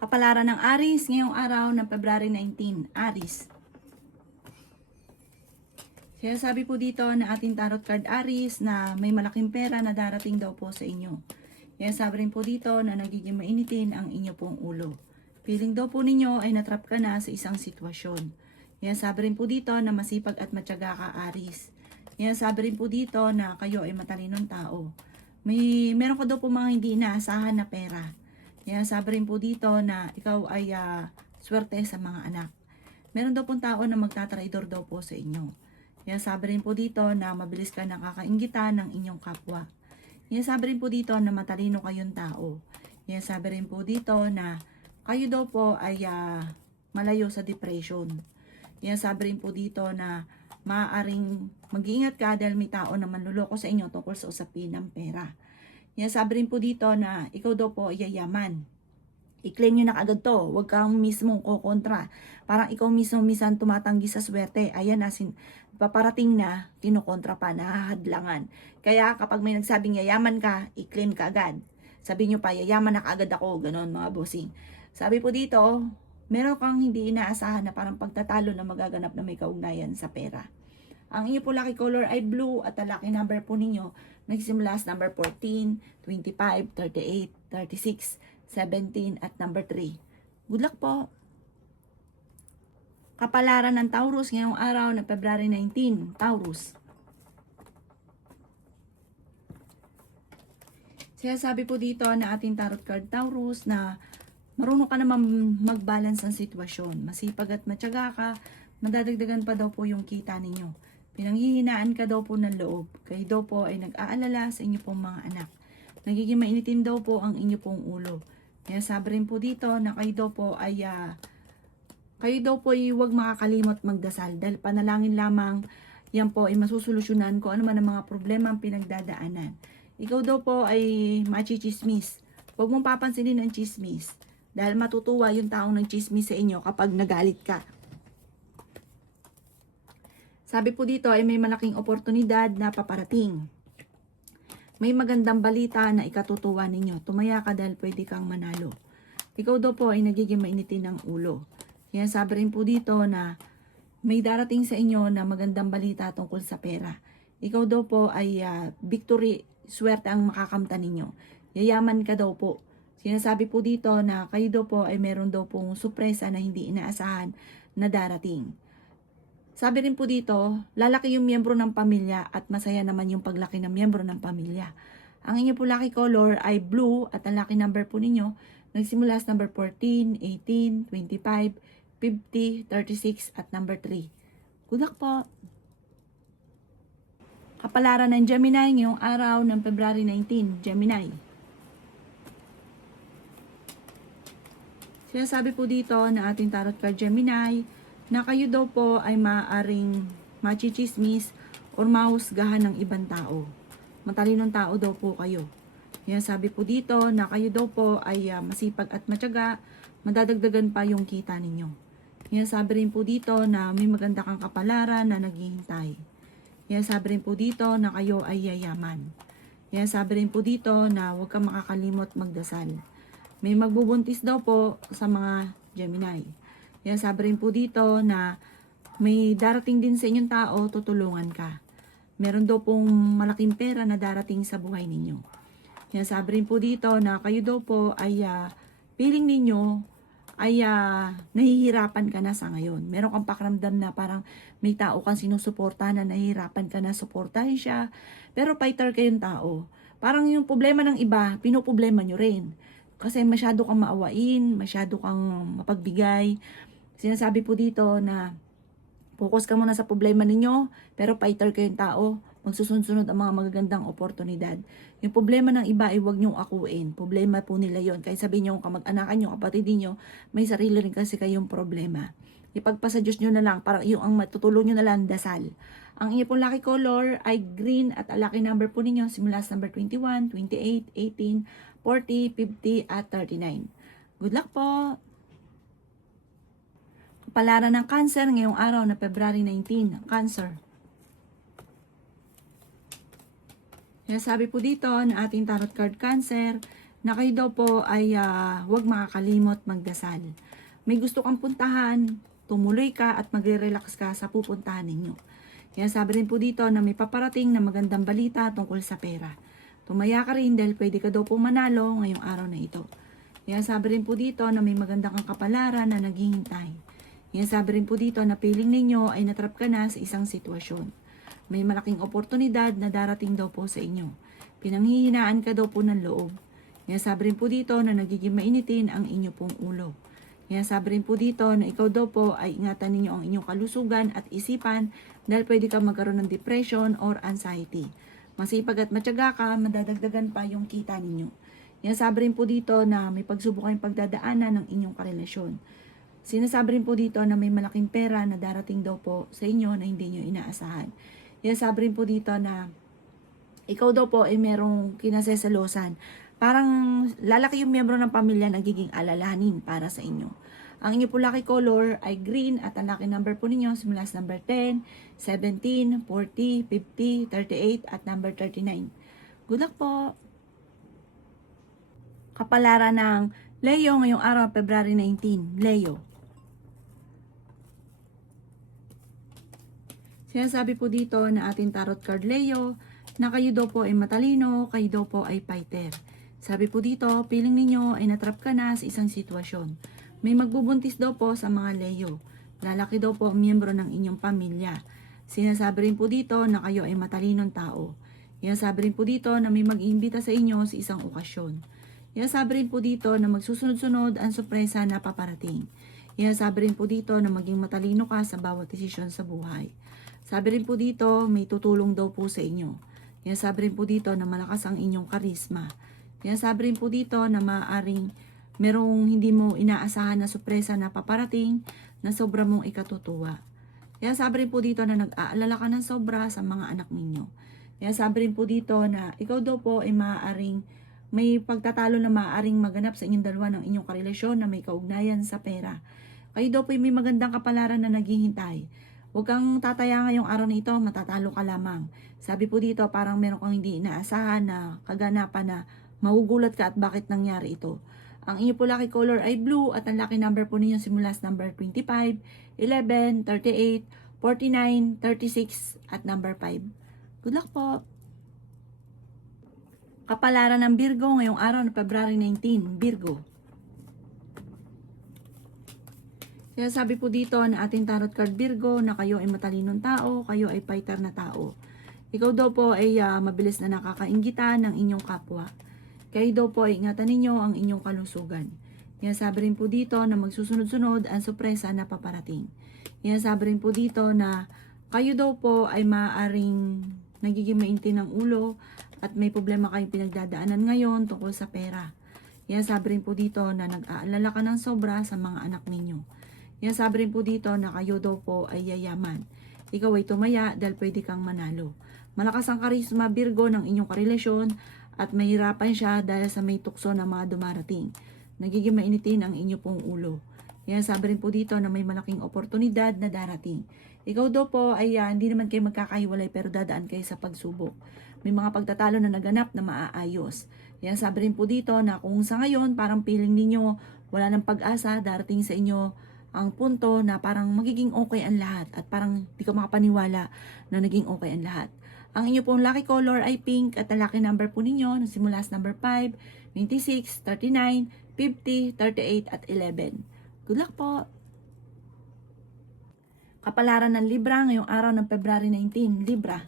Kapalaran ng Aries ngayong araw ng February 19. Aries. Kaya sabi po dito na ating tarot card Aries na may malaking pera na darating daw po sa inyo. Kaya sabi rin po dito na nagiging mainitin ang inyo pong ulo. Feeling daw po ninyo ay natrap ka na sa isang sitwasyon. Kaya sabi rin po dito na masipag at matyaga ka Aries. Kaya sabi rin po dito na kayo ay matalinong tao. Meron ka daw po mga hindi inaasahan na pera. Kaya sabi rin po dito na ikaw ay swerte sa mga anak. Meron daw pong tao na magtatraidor daw po sa inyo. Kaya sabi rin po dito na mabilis ka nakakainggitan ng inyong kapwa. Kaya sabi rin po dito na matalino kayong tao. Kaya sabi rin po dito na kayo daw po ay malayo sa depression. Kaya sabi rin po dito na maaaring mag-iingat ka dahil may tao na manluloko sa inyo tungkol sa usapin ng pera. Kaya sabi rin po dito na ikaw daw po ay yayaman. I-claim nyo na agad to. Huwag kang mismong kukontra. Parang ikaw mismo minsan tumatanggi sa swerte. Ayan na, paparating na, kinukontra pa, nahahadlangan. Kaya kapag may nagsabing yayaman ka, i-claim ka agad. Sabi nyo pa, yayaman na kaagad ako. Ganon mga bossing. Sabi po dito, meron kang hindi inaasahan na parang pagtatalo na magaganap na may kaugnayan sa pera. Ang inyo po lucky color ay blue at ang lucky number po ninyo nagsimula sa number 14, 25, 38, 36, 17 at number 3. Good luck po! Kapalaran ng Taurus ngayong araw ng February 19. Taurus. Kaya sabi po dito na ating tarot card Taurus na marunong ka naman mag-balance ang sitwasyon. Masipag at matyaga ka, madadagdagan pa daw po yung kita ninyo. Pinanghihinaan ka daw po ng loob. Kayo daw po ay nag-aalala sa inyo pong mga anak. Nagiging mainitin daw po ang inyo pong ulo. Kaya sabi rin po dito na kayo daw po ay huwag makakalimot magdasal. Dahil panalangin lamang yan po ay masusolusyonan kung ano man ang mga problema ang pinagdadaanan. Ikaw daw po ay machichismis. Huwag mong papansinin ang chismis. Dahil matutuwa yung taong ng chismis sa inyo kapag nagalit ka. Sabi po dito ay may malaking oportunidad na paparating. May magandang balita na ikatutuwa ninyo. Tumaya ka dahil pwede kang manalo. Ikaw daw po ay nagiging mainitin ng ulo. Kaya sabi rin po dito na may darating sa inyo na magandang balita tungkol sa pera. Ikaw daw po ay victory, swerte ang makakamta ninyo. Yayaman ka daw po. Sinasabi po dito na kayo daw po ay meron daw pong sorpresa na hindi inaasahan na darating. Sabi rin po dito, lalaki yung miyembro ng pamilya at masaya naman yung paglaki ng miyembro ng pamilya. Ang inyo po lucky color ay blue at ang lucky number po ninyo nagsimula sa number 14, 18, 25, 50, 36 at number 3. Good luck po! Kapalaran ng Gemini ngayong araw ng February 19. Gemini. Sinasabi po dito na ating tarot card Gemini na kayo daw po ay maaaring machichismis or mahusgahan ng ibang tao. Matalinong tao daw po kayo. Kaya sabi po dito na kayo daw po ay masipag at matyaga, madadagdagan pa yung kita ninyo. Kaya sabi rin po dito na may maganda kang kapalaran na naghihintay. Kaya sabi rin po dito na kayo ay yayaman. Kaya sabi rin po dito na huwag kang makakalimot magdasal. May magbubuntis daw po sa mga Gemini. Kaya sabi rin po dito na may darating din sa inyong tao, tutulungan ka. Meron daw pong malaking pera na darating sa buhay ninyo. Kaya sabi rin po dito na kayo daw po ay feeling ninyo ay nahihirapan ka na sa ngayon. Meron kang pakiramdam na parang may tao kang sinusuporta na nahihirapan ka na suportahin siya. Pero fighter kayong tao. Parang yung problema ng iba, pinoproblema nyo rin. Kasi masyado kang maawain, masyado kang mapagbigay. Sinasabi po dito na focus ka muna sa problema ninyo, pero fighter kayong tao, magsusunod ang mga magagandang oportunidad. Yung problema ng iba ay huwag nyong akuin. Problema po nila yon. Kaya sabihin nyo, kamag-anakan nyo, kapatid nyo, may sarili rin kasi kayong problema. Ipagpasa Diyos nyo na lang, parang yung ang matutulong nyo na lang, dasal. Ang inyo pong lucky color ay green at ang lucky number po ninyo simula sa number 21, 28, 18, 40, 50 at 39. Good luck po! Kapalaran ng Cancer ngayong araw na February 19. Cancer. Kaya sabi po dito na ating tarot card Cancer na kayo daw po ay huwag makakalimot magdasal. May gusto kang puntahan, tumuloy ka at magre-relax ka sa pupuntahan ninyo. Kaya sabi rin po dito na may paparating na magandang balita tungkol sa pera. Tumaya ka rin dahil pwede ka daw po manalo ngayong araw na ito. Kaya sabi rin po dito na may magandang kang kapalaran na naghihintay. Kaya sabi rin po dito na feeling ninyo ay natrap ka na sa isang sitwasyon. May malaking oportunidad na darating daw po sa inyo. Pinanghihinaan ka daw po ng loob. Kaya sabi rin po dito na nagiging mainitin ang inyo pong ulo. Kaya sabi rin po dito na ikaw daw po ay ingatan ninyo ang inyong kalusugan at isipan dahil pwede ka magkaroon ng depression or anxiety. Masipag at matyaga ka, madadagdagan pa yung kita ninyo. Kaya sabi rin po dito na may pagsubok kayong pagdadaanan ng inyong karelasyon. Sinasabi rin po dito na may malaking pera na darating daw po sa inyo na hindi nyo inaasahan. Kaya sabi rin po dito na ikaw daw po ay merong kinasesalosan. Parang lalaki yung miyembro ng pamilya nagiging alalahanin para sa inyo. Ang inyo po lucky color ay green at ang lucky number po ninyo simula sa number 10, 17, 40, 50, 38 at number 39. Good luck po! Kapalaran ng Leo ngayong araw, February 19. Leo. Sinasabi po dito na ating tarot card Leo na kayo daw po ay matalino, kayo daw po ay fighter. Sabi po dito, feeling ninyo ay natrap ka na sa isang sitwasyon. May magbubuntis daw po sa mga Leo. Lalaki daw po ang miyembro ng inyong pamilya. Sinasabi rin po dito na kayo ay matalinong tao. Sinasabi rin po dito na may mag-iimbita sa inyo sa isang okasyon. Sinasabi rin po dito na magsusunod-sunod ang sorpresa na paparating. Sinasabi rin po dito na maging matalino ka sa bawat desisyon sa buhay. Sabi rin po dito, may tutulong daw po sa inyo. Sinasabi rin po dito na malakas ang inyong karisma. Sinasabi rin po dito na maaaring merong hindi mo inaasahan na sorpresa na paparating na sobra mong ikatutuwa. Sinasabi rin po dito na nag-aalala ka ng sobra sa mga anak ninyo. Sinasabi rin po dito na ikaw daw po ay maaaring may pagtatalo na maaaring maganap sa inyong dalawa ng inyong karelasyon na may kaugnayan sa pera. Kayo daw po ay may magandang kapalaran na naghihintay. Huwag kang tataya ngayong araw na ito, matatalo ka lamang. Sabi po dito, parang meron kang hindi inaasahan na kaganapan na magugulat ka at bakit nangyari ito. Ang inyo po lucky color ay blue at ang lucky number po ninyo simula sa number 25, 11, 38, 49, 36 at number 5. Good luck po! Kapalaran ng Virgo ngayong araw na February 19, Virgo. Kaya sabi po dito na ating tarot card Virgo na kayo ay matalinong tao, kayo ay fighter na tao. Ikaw daw po ay mabilis na nakakainggitan ng inyong kapwa. Kayo daw po ay ingatan ninyo ang inyong kalusugan. Kaya sabi rin po dito na magsusunod-sunod ang sorpresa na paparating. Kaya sabi rin po dito na kayo daw po ay maaaring nagiging maintin ng ulo at may problema kayong pinagdadaanan ngayon tungkol sa pera. Kaya sabi rin po dito na nag-aalala ka ng sobra sa mga anak ninyo. Kaya sabi rin po dito na kayo daw po ay yayaman. Ikaw ay tumaya dahil pwede kang manalo. Malakas ang karisma Virgo ng inyong karelasyon at mahirapan siya dahil sa may tukso na mga dumarating. Nagiging mainitin ang inyo pong ulo. Kaya sabi rin po dito na may malaking oportunidad na darating. Ikaw daw po ay hindi naman kayo magkakahiwalay pero dadaan kayo sa pagsubok. May mga pagtatalo na naganap na maaayos. Kaya sabi rin po dito na kung sa ngayon parang feeling ninyo wala ng pag-asa, darating sa inyo ang punto na parang magiging okay ang lahat at parang di ka makapaniwala na naging okay ang lahat. Ang inyo pong lucky color ay pink at ang lucky number po ninyo na simula sa number 5, 26, 39, 50, 38 at 11. Good luck po! Kapalaran ng Libra ngayong araw ng February 19, Libra.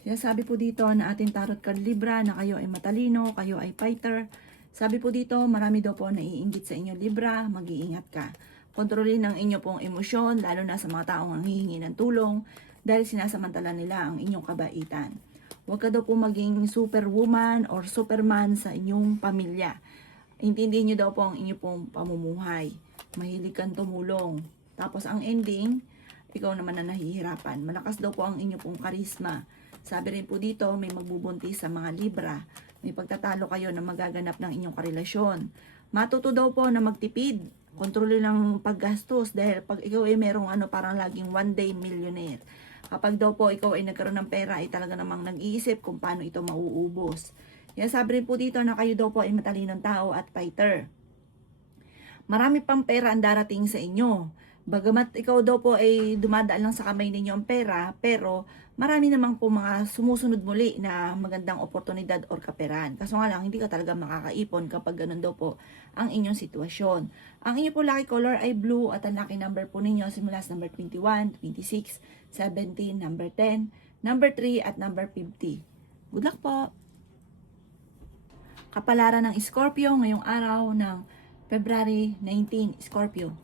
Kaya sabi po dito na ating tarot card Libra na kayo ay matalino, kayo ay fighter. Sabi po dito, marami daw po naiinggit sa inyo Libra, mag-iingat ka. Kontrolin ang inyo pong emosyon, lalo na sa mga taong nanghihingi ng tulong dahil sinasamantala nila ang inyong kabaitan. Huwag ka daw po maging superwoman or superman sa inyong pamilya. Intindihin nyo daw po ang inyong pong pamumuhay. Mahilig kang tumulong. Tapos ang ending, ikaw naman na nahihirapan. Malakas daw po ang inyong pong karisma. Sabi rin po dito, may magbubuntis sa mga Libra. May pagtatalo kayo na magaganap ng inyong karelasyon. Matuto daw po na magtipid. Kontrolin ng paggastos dahil pag ikaw ay merong parang laging one day millionaire. Kapag daw po ikaw ay nagkaroon ng pera, ay talaga namang nag-iisip kung paano ito mauubos. Yan, sabi rin po dito na kayo daw po ay matalinong tao at fighter. Marami pang pera ang darating sa inyo. Bagamat ikaw daw po ay dumadaan lang sa kamay ninyo ang pera, pero marami namang po mga sumusunod muli na magandang oportunidad or kaperan. Kaso nga lang, hindi ka talaga makakaipon kapag ganun daw po ang inyong sitwasyon. Ang inyo po lucky color ay blue at ang lucky number po ninyo simula sa number 21, 26, 17, number 10, number 3 at number 50. Good luck po! Kapalaran ng Scorpio ngayong araw ng February 19, Scorpio.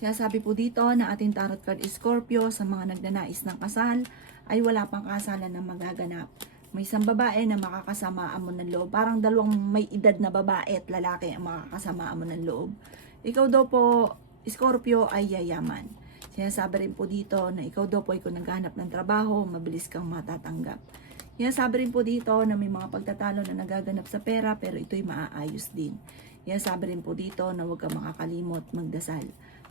Sinasabi po dito na ating tarot card Scorpio sa mga nagnanais ng kasal ay wala pang kasalan na magaganap. May isang babae na makakasamaan mo ng loob. Parang dalawang may edad na babae at lalaki ang makakasamaan mo ng loob. Ikaw daw po, Scorpio, ay yayaman. Sinasabi rin po dito na ikaw daw po ay kung naghahanap ng trabaho, mabilis kang matatanggap. Sinasabi rin po dito na may mga pagtatalo na nagaganap sa pera pero ito'y maaayos din. Sinasabi rin po dito na huwag kang makakalimot magdasal.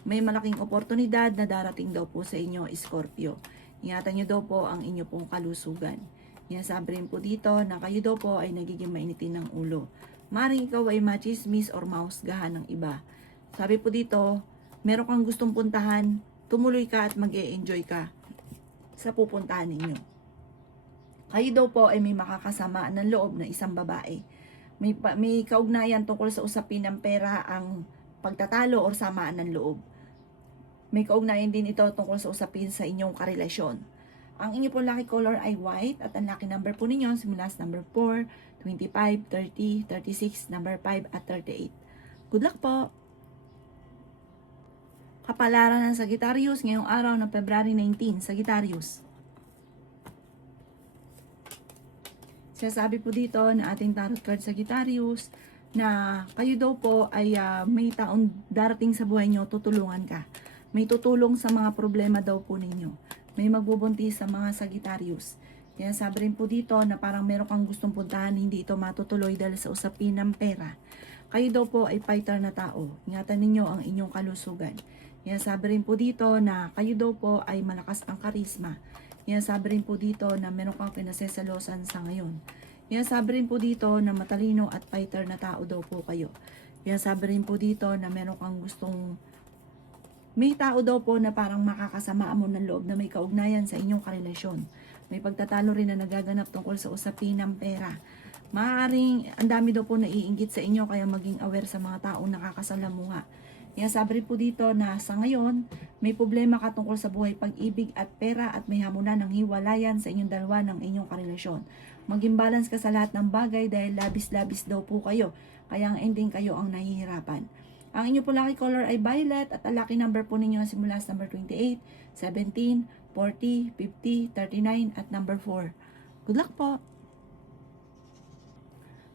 May malaking oportunidad na darating daw po sa inyo, Scorpio. Ingatan nyo daw po ang inyo pong kalusugan. Sinasabi rin po dito na kayo daw po ay nagiging mainitin ng ulo. Maring ikaw ay machismis or mahusgahan ng iba. Sabi po dito, meron kang gustong puntahan, tumuloy ka at mag-e-enjoy ka sa pupuntahan ninyo. Kayo daw po ay may makakasama ng loob na isang babae. May kaugnayan tungkol sa usapin ng pera ang pagtatalo or samaan ng loob. May kaugnayan din ito tungkol sa usapin sa inyong karelasyon. Ang inyo po lucky color ay white at ang lucky number po ninyo simula sa number 4, 25, 30, 36, number 5 at 38. Good luck po! Kapalaran ng Sagittarius ngayong araw ng February 19, Sagittarius. Sinasabi po dito na ating tarot card Sagittarius na kayo daw po ay may taong darating sa buhay nyo, tutulungan ka. May tutulong sa mga problema daw po ninyo. May magbubuntis sa mga Sagittarius. Sinasabi rin po dito na parang meron kang gustong puntahan, hindi ito matutuloy dahil sa usapin ng pera. Kayo daw po ay fighter na tao. Ingatan ninyo ang inyong kalusugan. Sinasabi rin po dito na kayo daw po ay malakas ang karisma. Sabi rin po dito na meron kang pinasesalosan sa ngayon. Sabi rin po dito na matalino at fighter na tao daw po kayo. Sabi rin po dito na meron kang gustong, may tao daw po na parang makakasamaan mo ng loob na may kaugnayan sa inyong karelasyon. May pagtatalo rin na nagaganap tungkol sa usapin ng pera. Maaaring ang dami daw po naiinggit sa inyo kaya maging aware sa mga taong nakakasalamuha. Sabi rin po dito na sa ngayon, may problema ka tungkol sa buhay, pag-ibig at pera at may hamunan ng hiwalayan sa inyong dalawa ng inyong karelasyon. Maging balance ka sa lahat ng bagay dahil labis-labis daw po kayo, kaya ang ending kayo ang nahihirapan. Ang inyo po lucky color ay violet at ang lucky number po ninyo simula sa number 28, 17, 40, 50, 39 at number 4. Good luck po!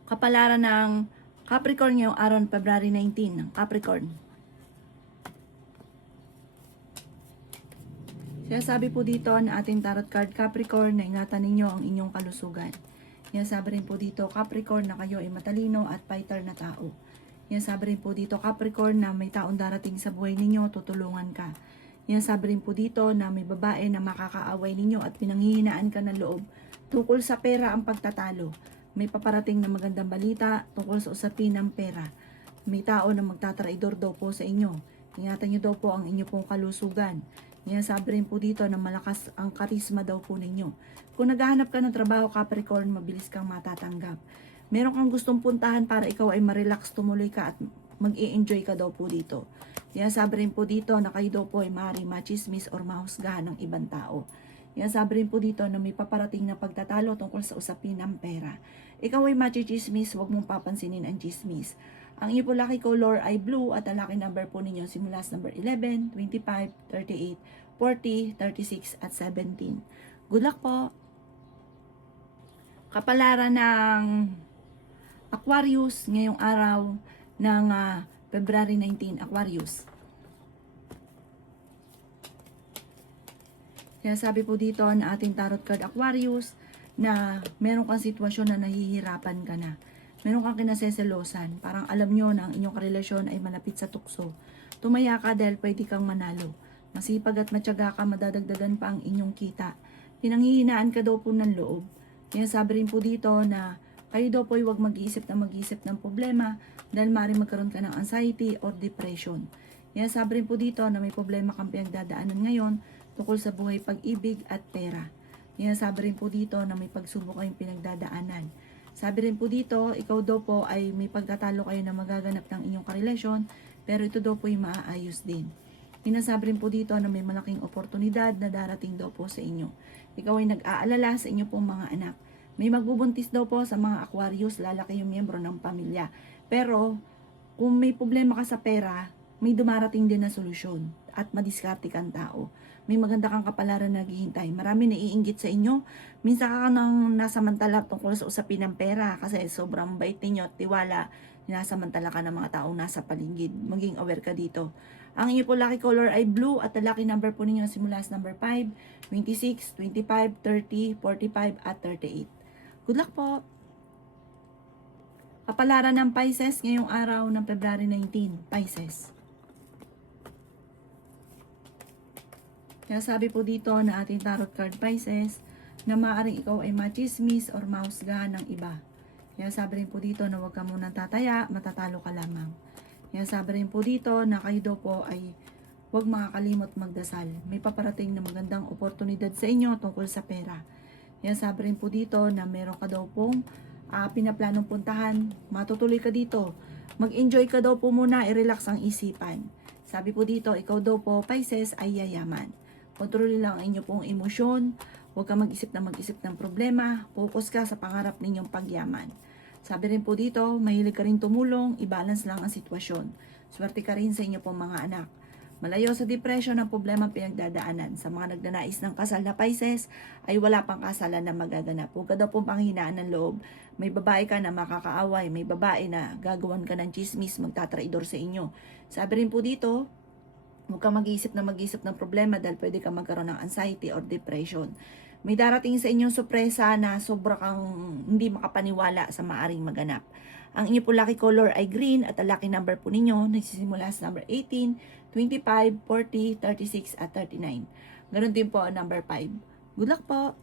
Kapalaran ng Capricorn ngayong araw ng February 19, Capricorn. Sinasabi po dito na ating tarot card Capricorn na ingatan ninyo ang inyong kalusugan. Sinasabi rin po dito Capricorn na kayo ay matalino at fighter na tao. Sinasabi rin po dito Capricorn na may taong darating sa buhay ninyo, tutulungan ka. Sinasabi rin po dito na may babae na makakaaway ninyo at pinanghihinaan ka ng loob. Tungkol sa pera ang pagtatalo. May paparating na magandang balita tungkol sa usapin ng pera. May tao na magtatraidor daw po sa inyo. Ingatan nyo daw po ang inyo pong kalusugan. Sabi rin po dito na malakas ang karisma daw po ninyo. Kung naghahanap ka ng trabaho, Capricorn, mabilis kang matatanggap. Meron kang gustong puntahan para ikaw ay marelax, tumuloy ka at mag-i-enjoy ka daw po dito. Sabi rin po dito na kayo daw po ay maaaring machismis or mahusgahan ng ibang tao. Sabi rin po dito na may paparating na pagtatalo tungkol sa usapin ng pera. Ikaw ay machismis, huwag mong papansinin ang chismis. Ang iyo po lucky color ay blue at ang lucky number po ninyo simula sa number 11, 25, 38, 40, 36 at 17. Good luck po! Kapalaran ng Aquarius ngayong araw ng February 19, Aquarius. Sinasabi po dito na ating tarot card Aquarius na meron kang sitwasyon na nahihirapan ka na. Meron kang kinaseselosan. Parang alam nyo na ang inyong karelasyon ay malapit sa tukso. Tumaya ka dahil pwede kang manalo. Masipag at matyaga ka, madadagdagan pa ang inyong kita. Pinanghihinaan ka daw po ng loob. Kaya sabi rin po dito na kayo daw po ay huwag mag-iisip ng problema dahil maaaring magkaroon ka ng anxiety or depression. Kaya sabi rin po dito na may problema kang pinagdadaanan ngayon tungkol sa buhay, pag-ibig at pera. Kaya sabi rin po dito na may pagsubok kayong pinagdadaanan. Sabi rin po dito, ikaw daw po ay may pagtatalo kayo na magaganap ng inyong karelasyon, pero ito daw po ay maaayos din. Hinasabi rin po dito na may malaking oportunidad na darating daw po sa inyo. Ikaw ay nag-aalala sa inyo pong mga anak. May magbubuntis daw po sa mga Aquarius, lalaki yung miyembro ng pamilya. Pero, kung may problema ka sa pera, may dumarating din na solusyon at madiskarte kang tao. May maganda kang kapalaran na naghihintay. Marami naiinggit sa inyo. Minsan ka nang nasamantala tungkol sa usapin ng pera kasi sobrang bait ninyo at tiwala. Nasamantala ka ng mga taong nasa paligid. Maging aware ka dito. Ang inyo po lucky color ay blue at ang lucky number po ninyo simula sa number 5, 26, 25, 30, 45 at 38. Good luck po! Kapalaran ng Pisces ngayong araw ng February 19, Pisces. Kaya sabi po dito na ating tarot card Pisces na maaaring ikaw ay machismis or mahusgahan ng iba. Kaya sabi rin po dito na huwag ka munang tataya, matatalo ka lamang. Kaya sabi rin po dito na kayo daw po ay huwag makakalimot magdasal. May paparating na magandang oportunidad sa inyo tungkol sa pera. Kaya sabi rin po dito na meron ka daw pong pinaplanong puntahan, matutuloy ka dito. Mag-enjoy ka daw po muna, i-relax ang isipan. Sabi po dito, ikaw daw po, Pisces, ay yayaman. Kontrolin lang ang inyo pong emosyon. Huwag ka mag-isip ng problema. Focus ka sa pangarap ninyong pagyaman. Sabi rin po dito, mahilig ka rin tumulong, i-balance lang ang sitwasyon. Swerte ka rin sa inyo pong mga anak. Malayo sa depression ang problema pinagdadaanan. Sa mga nagnanais ng kasal na Pisces, ay wala pang kasalan na magaganap. Huwag ka daw pong panghinaan ng loob. May babae ka na makakaaway, may babae na gagawan ka ng chismis, magtatraidor sa inyo. Sabi rin po dito, huwag ka mag-iisip ng problema dahil pwede ka magkaroon ng anxiety or depression. May darating sa inyong sorpresa na sobra kang hindi makapaniwala sa maaring maganap. Ang inyo po lucky color ay green at ang lucky number po ninyo nagsisimula sa number 18, 25, 40, 36 at 39. Ganon din po ang number 5. Good luck po!